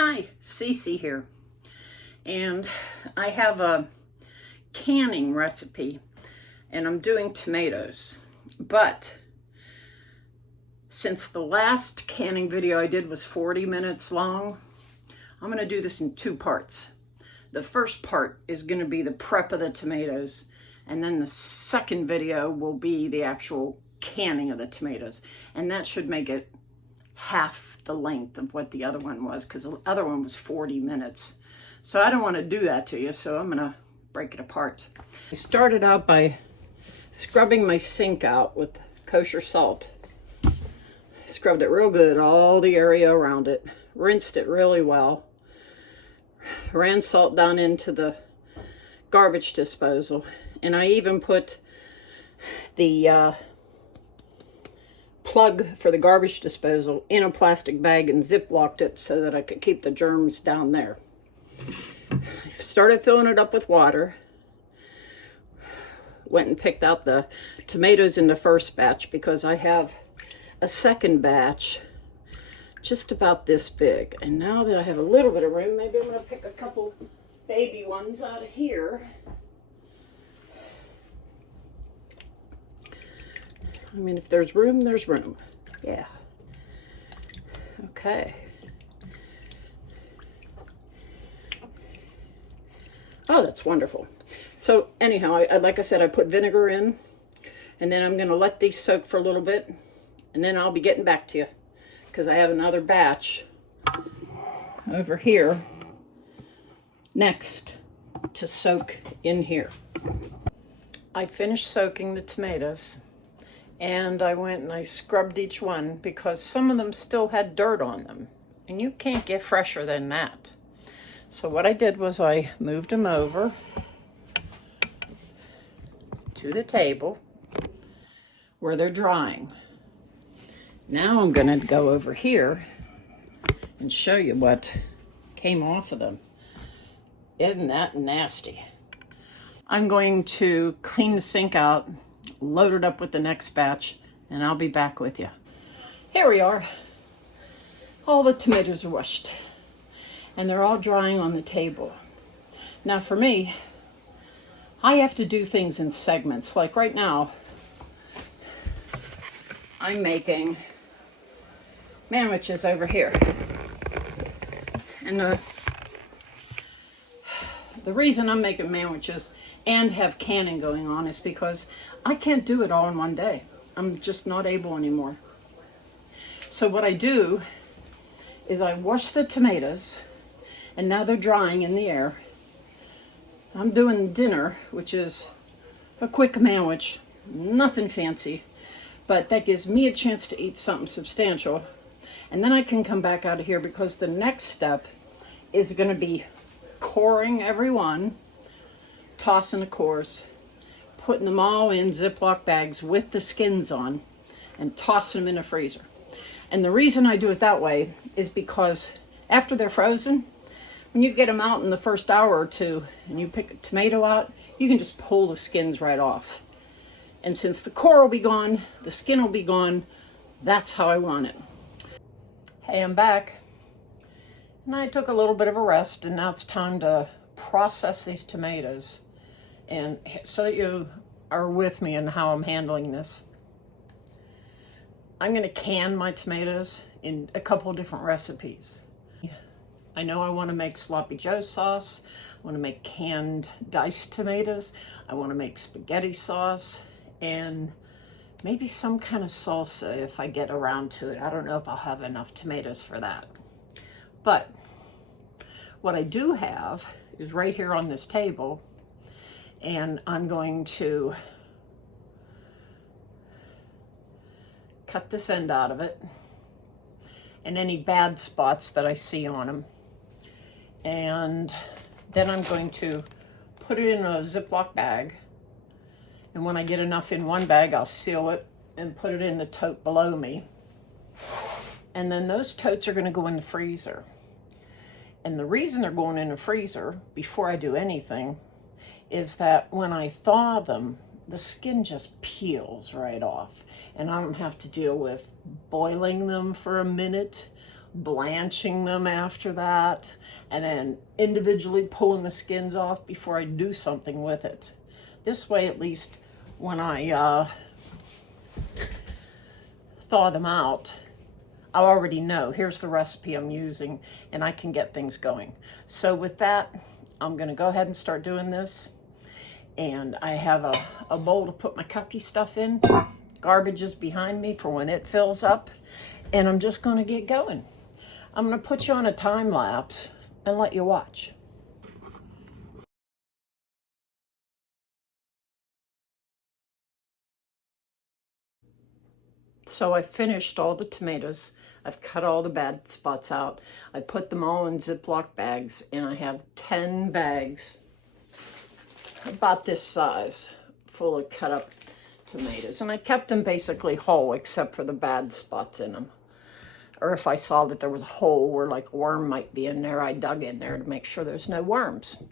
Hi, Cece here, and I have a canning recipe, and I'm doing tomatoes. But since the last canning video I did was 40 minutes long, I'm going to do this in two parts. The first part is going to be the prep of the tomatoes, and then the second video will be the actual canning of the tomatoes, and that should make it half the length of what the other one was, because the other one was 40 minutes. So I don't want to do that to you, so I'm going to break it apart. I started out by scrubbing my sink out with kosher salt. Scrubbed it real good, all the area around it. Rinsed it really well. Ran salt down into the garbage disposal. And I even put the plug for the garbage disposal in a plastic bag and ziplocked it so that I could keep the germs down there. I started filling it up with water. Went and picked out the tomatoes in the first batch because I have a second batch just about this big. And now that I have a little bit of room, maybe I'm going to pick a couple baby ones out of here. I mean, if there's room, there's room. Yeah. Okay. Oh, that's wonderful. So anyhow, like I said, I put vinegar in, and then I'm going to let these soak for a little bit, and then I'll be getting back to you because I have another batch over here next to soak in here. I finished soaking the tomatoes, and I went and I scrubbed each one because some of them still had dirt on them, and you can't get fresher than that. So what I did was I moved them over to the table where they're drying. Now I'm going to go over here and show you what came off of them. Isn't that nasty? I'm going to clean the sink out, load it up with the next batch, and I'll be back with you. Here we are. All the tomatoes are washed, and they're all drying on the table. Now for me, I have to do things in segments. Like right now, I'm making sandwiches over here. And the reason I'm making sandwiches and have canning going on is because I can't do it all in one day. I'm just not able anymore. So what I do is I wash the tomatoes, and now they're drying in the air. I'm doing dinner, which is a quick sandwich, nothing fancy, but that gives me a chance to eat something substantial. And then I can come back out of here because the next step is going to be coring every one, tossing the cores, putting them all in Ziploc bags with the skins on, and tossing them in the freezer. And the reason I do it that way is because after they're frozen, when you get them out in the first hour or two and you pick a tomato out, you can just pull the skins right off. And since the core will be gone, the skin will be gone, that's how I want it. Hey, I'm back. And I took a little bit of a rest, and now it's time to process these tomatoes. And so that you are with me in how I'm handling this, I'm going to can my tomatoes in a couple of different recipes. I know I want to make sloppy joe sauce. I want to make canned diced tomatoes. I want to make spaghetti sauce and maybe some kind of salsa if I get around to it. I don't know if I'll have enough tomatoes for that. But what I do have is right here on this table, and I'm going to cut this end out of it and any bad spots that I see on them. And then I'm going to put it in a Ziploc bag. And when I get enough in one bag, I'll seal it and put it in the tote below me. And then those totes are going to go in the freezer. And the reason they're going in the freezer before I do anything is that when I thaw them, the skin just peels right off. And I don't have to deal with boiling them for a minute blanching them after that, and then individually pulling the skins off before I do something with it. This way, at least when I thaw them out, I already know here's the recipe I'm using, and I can get things going. So with that, I'm going to go ahead and start doing this. And I have a bowl to put my cucky stuff in. Garbage is behind me for when it fills up. And I'm just going to get going. I'm going to put you on a time lapse and let you watch. So I finished all the tomatoes. I've cut all the bad spots out. I put them all in Ziploc bags, and I have 10 bags about this size full of cut up tomatoes. And I kept them basically whole except for the bad spots in them. Or if I saw that there was a hole where like a worm might be in there, I dug in there to make sure there's no worms.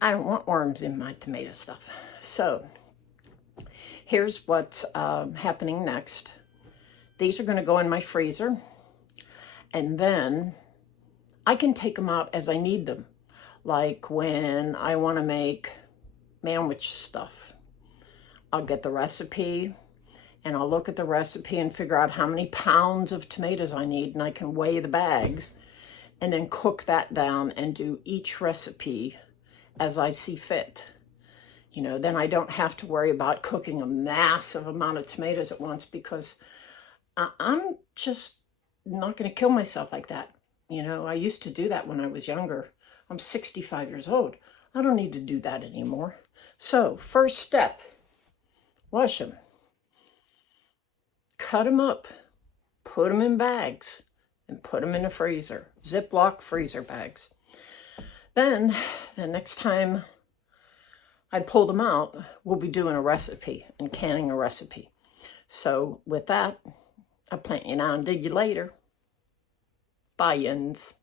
I don't want worms in my tomato stuff. So here's what's happening next. These are going to go in my freezer, and then I can take them out as I need them. Like when I want to make sandwich stuff, I'll get the recipe and I'll look at the recipe and figure out how many pounds of tomatoes I need, and I can weigh the bags and then cook that down and do each recipe as I see fit. You know, then I don't have to worry about cooking a massive amount of tomatoes at once, because I'm just not going to kill myself like that. You know, I used to do that when I was younger. I'm 65 years old. I don't need to do that anymore. So, first step, wash them. Cut them up. Put them in bags and put them in the freezer. Ziploc freezer bags. Then, the next time I pull them out, we'll be doing a recipe and canning a recipe. So, with that, I'll plant you now and dig you later. Bye, yins.